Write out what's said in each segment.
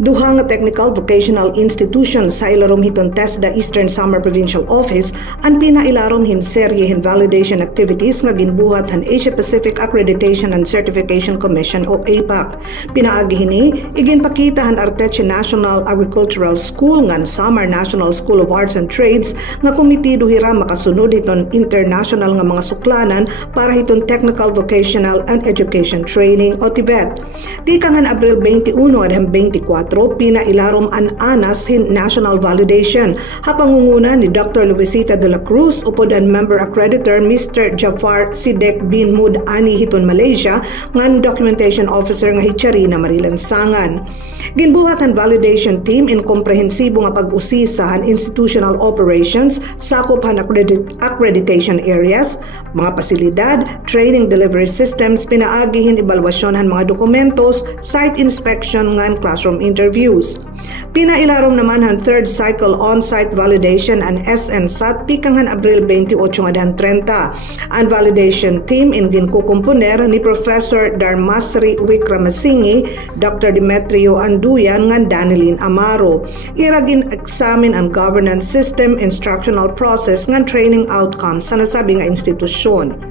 Duha nga technical vocational institution sa ilarom hiton TESDA Eastern Samar Provincial Office ang pinailarom hin serye hin validation activities nga ginbuhat han Asia Pacific Accreditation and Certification Commission o APAC. Pinaagi hini iginpakita han Arteche National Agricultural School ngan Samar National School of Arts and Trades nga komitido hira makasunod hiton international nga mga suklanan para hiton Technical Vocational and Education Training o TVET. Di kangan Abril 21 at 24 pinailarom an ANAS hin national validation hapangunguna ni Dr. Luisita de la Cruz upod an member accreditor Mr. Jafar Sidek bin Mud ani hiton Malaysia ngan documentation officer nga Hitchari na Marilansangan. Ginbuhat ang validation team in komprehensibo nga pag-usisa han institutional operations sakop han accreditation areas, mga pasilidad, training delivery systems, pinaagi hin ebalwasyon han mga dokumentos, site inspection ngan classroom interviews. Pinailarom naman han third cycle on-site validation and SNSAT tikang han Abril 28 ngadan 30. Ang validation team in ginkukomponer ni Professor Dharmasri Wikramasingi, Dr. Demetrio Anduyan ngan Danilin Amaro. Iragin examine ang governance system, instructional process ngan training outcomes sa nasabing nga institusyon.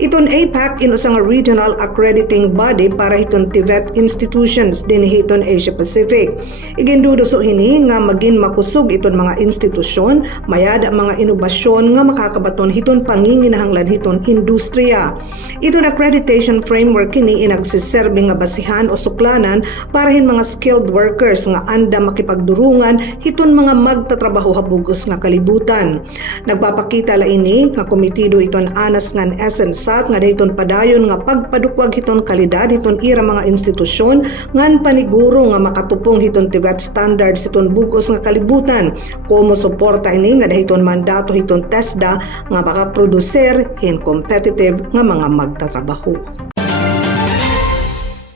Iton APAC inusang regional accrediting body para hiton TVET institutions din hiton Asia Pacific. Iginduduso hini nga magin makusog iton mga institusyon, mayad mga inobasyon nga makakabaton hiton panginginahanglan hiton industriya. Iton accreditation framework kini inagsiserbi nga basihan o suklanan para hin mga skilled workers nga anda makipagdurungan hiton mga magtatrabaho habugos nga kalibutan. Nagpapakita la ini nga komitido iton ANAS ngan SNSAT nga dayton padayon nga pagpadukwag hiton kalidad hiton ira mga institusyon ngan paniguro nga makatupong hiton TVET standards hiton bugos nga kalibutan. Komo suporta ini nga dayton mandato hiton TESDA nga makaproducer hin competitive nga mga magtatrabaho.